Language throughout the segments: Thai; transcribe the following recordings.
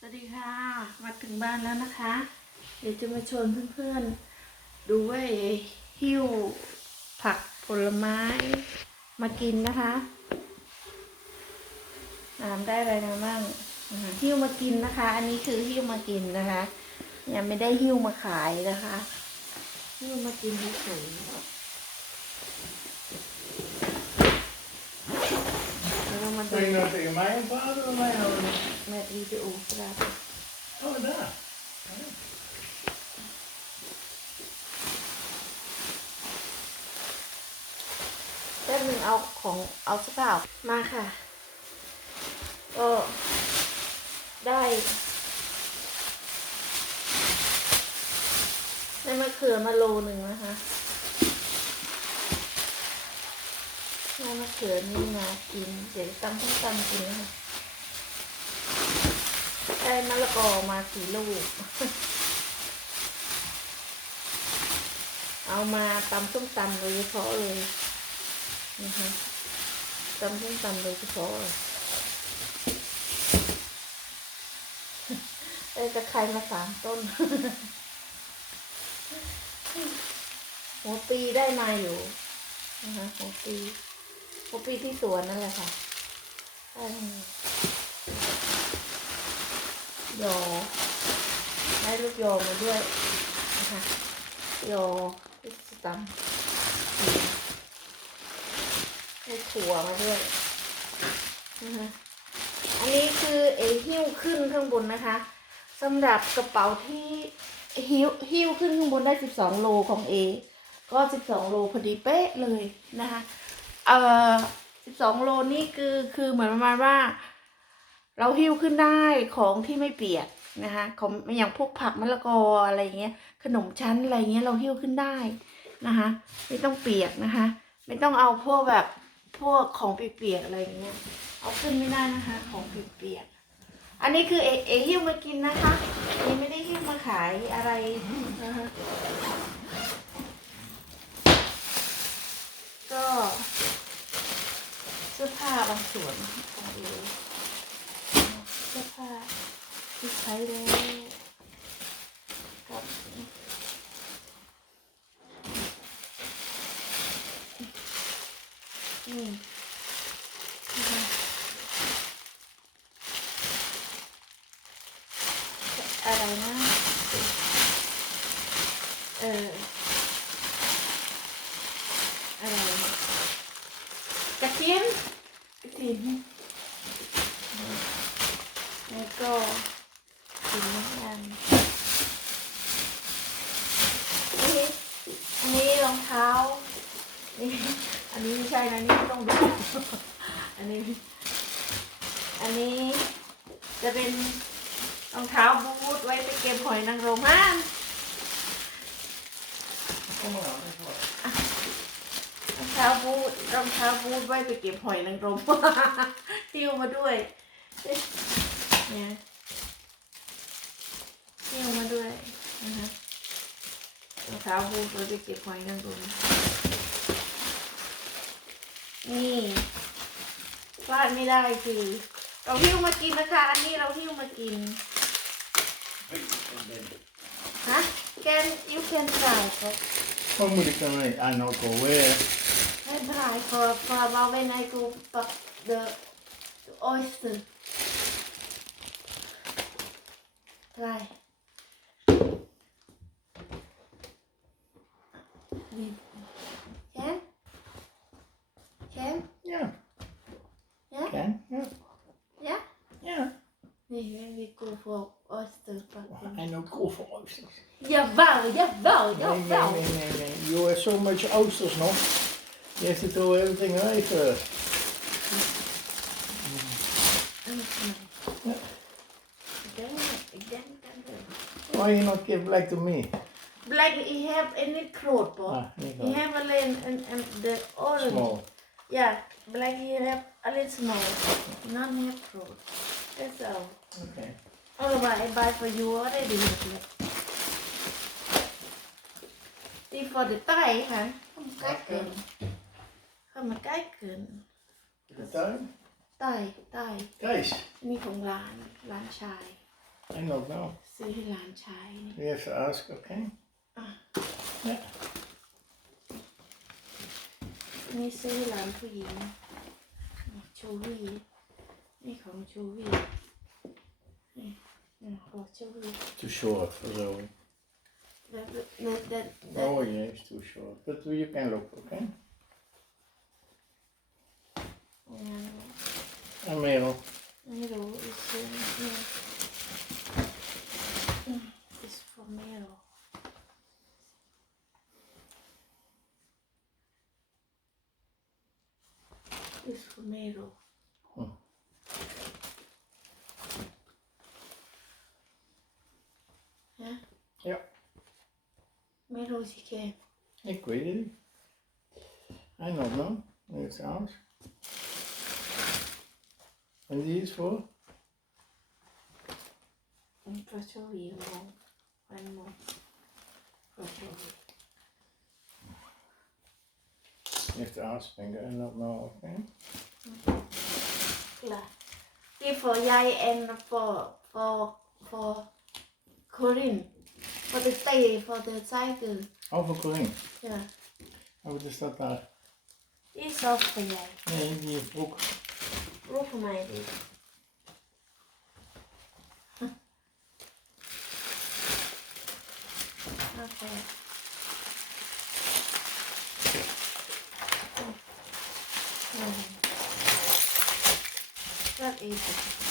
สวัสดีค่ะมาถึงบ้านแล้วนะคะ เดี๋ยวจะมาชวนเพื่อนๆ ดูว่าไอ้หิ้วผักผลไม้มากินนะคะน้ำได้อะไรนะบ้างอ่าหิ้วมากินนะคะ อันนี้คือหิ้วมากินนะคะยังไม่ได้หิ้วมาขายนะคะหิ้วมากินเฉยๆแล้วเรามาดู Ben je nou tegen mij aan het praten of mij nou? แม่วิดีโอก็ได้ Oh, daar. แป๊บนึงเอาของเอาสักเปล่ามาค่ะ ก็ได้ได้มะเขือมาโลหนึ่งนะคะได้มะเขือนี่มากิน เดี๋ยวตำต้มตำกินนะคะ ได้มะละกอมาสี่ลูก เอามาตำส้มตำโดยเฉพาะเลยนะคะตำส้มตำโดยเฉพาะเลยได้ตะไคร้มาสามต้น หัวปีได้มาอยู่นะคะหัวปีหัวปีที่สวนนั่นแหละค่ะ ได้มายอได้ลูกยอมาด้วยนะคะยอที่สตำให้ถั่วมาด้วยนะคะอันนี้คือเอหิ้วขึ้นข้างบนนะคะสำหรับกระเป๋าที่หิ้วหิ้วขึ้นข้างบนได้ 12 โลของเอก็ 12 โลพอดีเป๊ะเลยนะคะเอ่อ12 โลนี่คือคือเหมือนประมาณว่า เราหิ้วขึ้นได้ของที่ไม่เปียกนะคะของอย่างพวกผักมะละกออะไรเงี้ย ขนมชั้นอะไรเงี้ยเราหิ้วขึ้นได้นะคะไม่ต้องเปียกนะคะ ไม่ต้องเอาพวกแบบพวกของเปียกๆอะไรเงี้ยเอาขึ้นไม่ได้นะคะ ของเปียกๆอันนี้คือเอเอหิ้วมากินนะคะเอไม่ได้หิ้วมาขายอะไรนะคะก็เสื้อผ้าบางส่วนของเอ สื้อผ้าที่ใช้แล้วกับนี่นะคะอะไรนะ เออ อะไรนะกระเทียมกระเทียมแล้วก็ถึงน้ำมันนี่อันนี้รองเท้า นี่อันนี้ไม่ใช่นะนี่ต้องดู อันนี้ อันนี้จะเป็นรองเท้าบูทไว้ไปเก็บหอยนางรมฮะรองเท้าบูทรองเท้าบูทไว้ไปเก็บหอยนางรมติ้วมาด้วยเนี่ยติ้วมาด้วยนะคะ รองเท้าบูทไว้ไปเก็บหอยนางรมนี่พลาดไม่ได้คือเราหิ้วมากินนะคะ อันนี้เราหิ้วมากินฮะ can you can try ครับ Wat moet ik dan mee? Aan alcohol. Hey, try for for about when I go back the, the oyster. Nee, we oesters pakken. En ook koolvol oesters. Jawel, jawel, jawel. Nee, nee, nee, nee. nee. Jo heeft zo'n beetje oesters nog. Je heeft het al ding even. Ja. Ik denk, ik denk dat Why you not give black to me? Black, ik heb in een groot pot. Ik heb alleen een, een, de orange. Small. Ja, blijk, je hebt alleen small. meer heb Dat is al. Okay. Oh, but I buy for you already. Black. Đi for the Thai hả? Không cách Okay. gần. Không mà cách gần. De tuin? Thai, Thai. Kees. นี่ของร้านร้านชาย I don't know. ซื้อให้หลานชายนี่ We have to ask, okay? Ah. Yeah. นี่ซื้อให้หลานผู้หญิงนี่โชวี่นี่ของโชวี่ นี่นี่ของโชวี่ Too short for Zoe. แล้วแล้วแล้วแล้ว Oh yeah, it's too short. But you can look, okay? งาน And Merel. ไม่รู้อีกซื้อนี่อืม is for Mero is for Mero Ja? Ja. Mero chicken. Ik weet het niet. I don't know. It's ours. En die is voor? And for Joey, long. One more. For Joey. You have to ask me. I don't know, okay? Yeah. Give for Yai and for for for Corinne. voor de je voor de cijferen. Over oh, Corinne. Ja. En wat is dat daar? Die is zelf van jij. Nee, die is broek. Broek van mij. Oké. Dat is.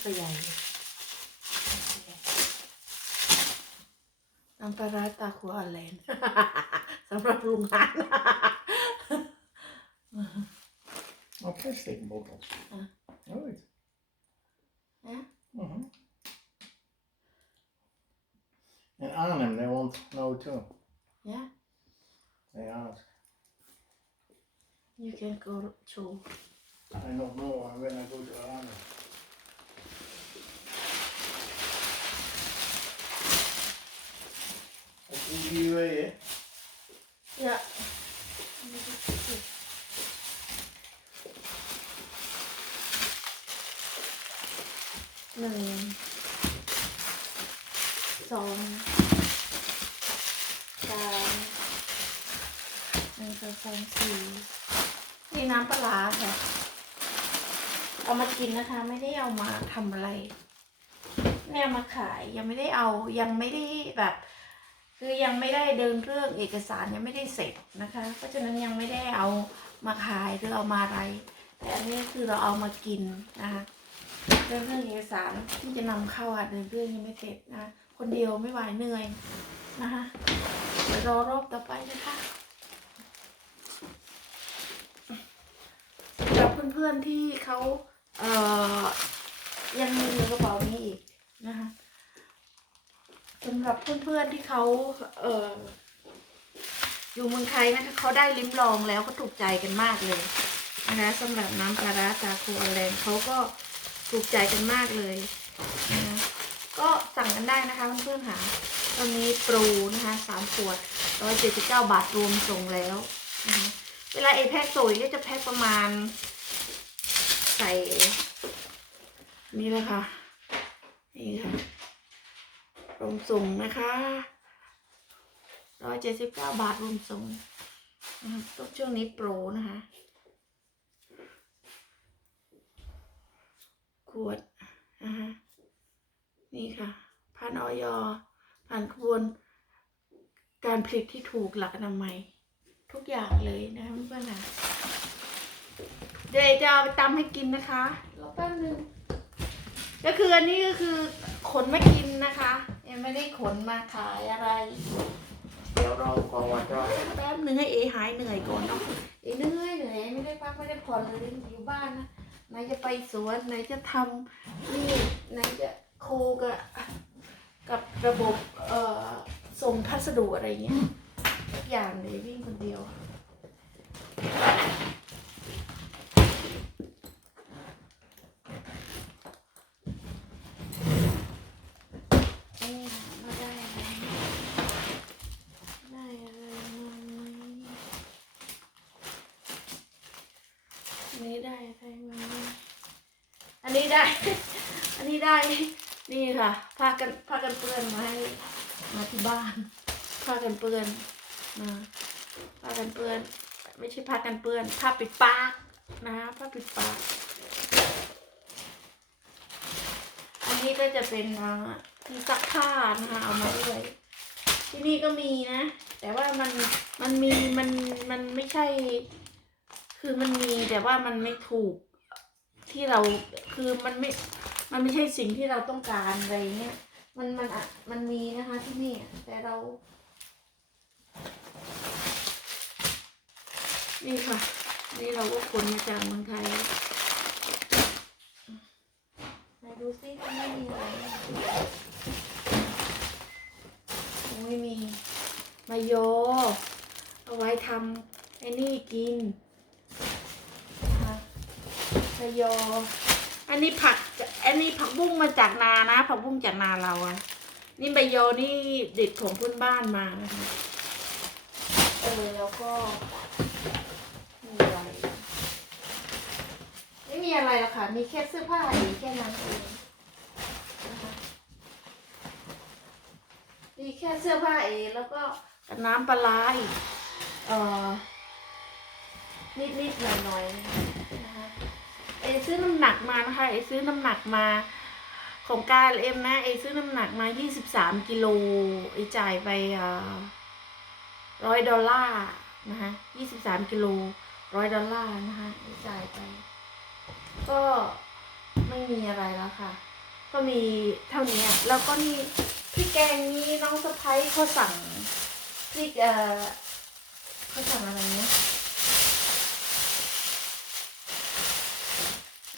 voor jij. น้ำปลาร้าตาครัวออนแลนด์ สำหรับโรงงาน Oh, plastic bottles. Ja. Right. Ja? Mhm. In Arnhem, they want to know too. Ja? They ask. You can go to I don't know when I go to Arnhem. Dat is die way, hè? Ja. หนึ่งสองสามหนึ่งสองสามสี่นี่น้ำปลาร้าค่ะ เอามากินนะคะ ไม่ได้เอามาทำอะไร เนี่ยมาขายยังไม่ได้เอายังไม่ได้แบบ คือยังไม่ได้เดินเรื่องเอกสารยังไม่ได้เสร็จนะคะ เพราะฉะนั้นยังไม่ได้เอามาขายหรือเอามาอะไร แต่อันนี้คือเราเอามากินนะคะเดินเรื่องเอกสารที่จะนำเข้าอะเดินเรื่องยังไม่เสร็จนะคนเดียวไม่ไหวเหนื่อยนะคะเดี๋ยวรอรอบต่อไปนะคะสำหรับเพื่อนๆที่เขาเอ่อยังมีกระเป๋านี้อีกนะคะำหรับเพื่อนๆที่เขาเอ่ออยู่เมืองไทยนะคะเขาได้ลิ้มลองแล้วก็ถูกใจกันมากเลยนะคะสำหรับน้ำปลาร้าตาคูออนแลนเขาก็ถูกใจกันมากเลยนะคะก็สั่งกันได้นะคะเพื่อนๆค่ะตอนนี้โปรนะคะสามขวดร้อยเจ็ดสิบเก้าบาทรวมส่งแล้วนะคะเวลาเอแพ็คส่งก็จะแพ็คประมาณ ใส่ นี่เลยค่ะนี่ค่ะ รวมส่งนะคะร้อยเจ็ดสิบเก้าบาทรวมส่งนะคะต้องช่วงนี้โปรนะคะ ขวดนะคะนี่ค่ะ ผ่านออยผ่านกระบวนการผลิตที่ถูกหลักอนามัย ทุกอย่างเลยนะคะเพื่อนๆนะเดี๋ยวจะเอาไปตำให้กินนะคะรอแป๊บนึงก็คืออันนี้ก็คือขนมากินนะคะ ยังไม่ได้ขนมาขายอะไร เดี๋ยวรอก่อนรอแป๊บหนึ่งให้เอหายเหนื่อยก่อนเนาะเอเหนื่อยเหนื่อยไม่ได้พักไม่ได้ผ่อนเลยอยู่บ้านนะไหนจะไปสวนไหนจะทำนี่ไหนจะโคกับกับระบบเอ่อส่งพัสดุอะไรเงี้ยทุกอย่างเลยวิ่งคนเดียว เอ๊ะมาได้อะไรได้อะไรมาไหม อันนี้ได้ใครมาอันนี้ ได้ อันนี้ได้ นี่ค่ะผ้ากันผ้ากันเปื้อนมาให้มาที่บ้านผ้ากันเปื้อนมาผ้ากันเปื้อน ไม่ใช่ผ้ากันเปื้อนผ้าปิดปากนะผ้าปิดปากอันนี้ก็จะเป็นอ่าที่ซักผ้านะคะเอามาด้วยที่นี่ก็มีนะ แต่ว่ามันมันมีมันมันไม่ใช่ คือมันมีแต่ว่ามันไม่ถูกที่เรา คือมันไม่ มันไม่ใช่สิ่งที่เราต้องการอะไรเงี้ย มันมันอะมันมีนะคะที่นี่ แต่เรา นี่ค่ะ นี่เราก็ขนมาจากเมืองไทยไหนดูซิมันไม่มีอะไรไม่มีมายโย เอาไว้ทำไอ้นี่กินนะคะมายโย อันนี้ผัก อันนี้ผักบุ้งมาจากนานะ ผักบุ้งจากนาเราอะนี่ใบโยนี่เด็ดของพื่อนบ้านมานะคะเออแล้วก็มีอะไรไม่มีอะไรหรอกค่ะ มีแค่เสื้อผ้าเองแค่นั้นเองมีแค่เสื้อผ้าเองแล้วก็น้ำปลาร้าอีกเอ่อนิดๆหน่อยๆนะคะ อซื้อน้ำหนักมานะคะเอซื้อน้ำหนักมาของการเอ็มนะเอซื้อน้ำหนักมา 23 กิโลเอจ่ายไปร้อยดอลลาร์นะคะ23 กิโลร้อยดอลลาร์นะคะเอจ่ายไป ก็ไม่มีอะไรแล้วค่ะ ก็มีเท่านี้แล้วก็นี่พริกแกงนี้น้องสะพ้ยเขาสั่งพริกเอ่อเขาสั่งอะไรเนี่ย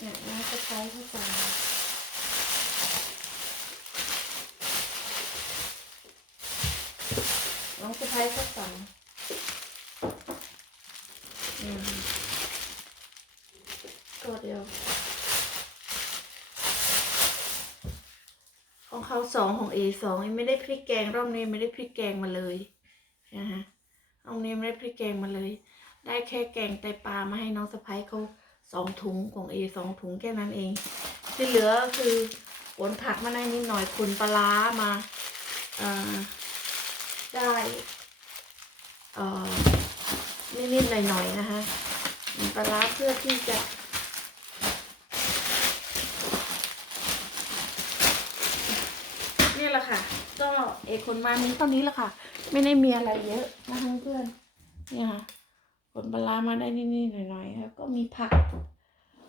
เนี่ยน้องสะพ้ายเขาสั่งน้องสะพ้ายเขาสั่งอืมก็เดียว ของเขาสองของเอสองไม่ได้พริกแกงรอบนี้ไม่ได้พริกแกงมาเลยนะฮะรอบนี้ไม่ได้พริกแกงมาเลย ได้แค่แกงไตปลามาให้น้องสะพ้ายเขา สองถุงของเอสองถุงแค่นั้นเอง ที่เหลือคือผลผักมาได้นิดหน่อยคุณปลามาได้เอ่อนิดๆหน่อยๆนะคะปลาเพื่อที่จะนี่แหละค่ะ ก็เอกคนมามีเท่านี้แหละค่ะ ไม่ได้มีอะไรเยอะนะคะเพื่อนนี่ค่ะ ผลปลาร้ามาได้นิดๆหน่อยๆแล้วก็มีผัก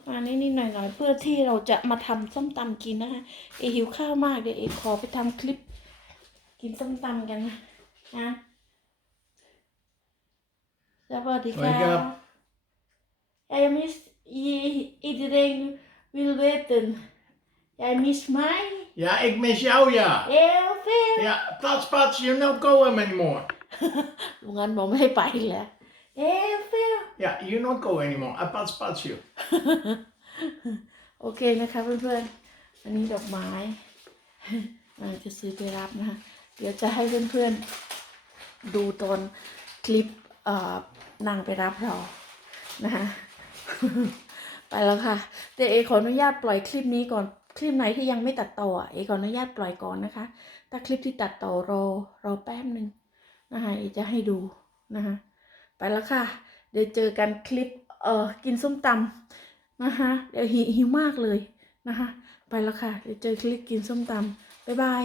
มานิดๆหน่อยๆเพื่อที่เราจะมาทำส้มตำกินนะคะเอหิวข้าวมากเดี๋ยวเอขอไปทำคลิป กินส้มตำกันนะนะสวัสดีค่ะ Swagged up. Jag miss i, i det regn vill veta. Jag miss mig. Ja, ik mis jou, ja. Jag fel. Ja, pats, pats, you not go home anymore. ลุงอันบอกไม่ให้ไปแล้ว เอ๊ะเฟล Ja, you not go anymore. I pats, pats you. โอเคนะคะเพื่อนๆ อันนี้ดอกไม้เราจะซื้อไปรับนะคะเดี๋ยวจะให้เพื่อนๆ ดูตอนคลิปเอ่อนางไปรับเรานะคะไปแล้วค่ะ แต่เอขออนุญาตปล่อยคลิปนี้ก่อนคลิปไหนที่ยังไม่ตัดต่ออะเอขออนุญาตปล่อยก่อนนะคะ ถ้าคลิปที่ตัดต่อรอรอแป๊บหนึ่งนะคะเอจะให้ดูนะคะ ไปแล้วค่ะ เดี๋ยวเจอกันคลิปเอ่อกินส้มตำนะคะเดี๋ยวหิหิวมากเลยนะคะ ไปแล้วค่ะ เดี๋ยวเจอคลิปกินส้มตำบ๊ายบาย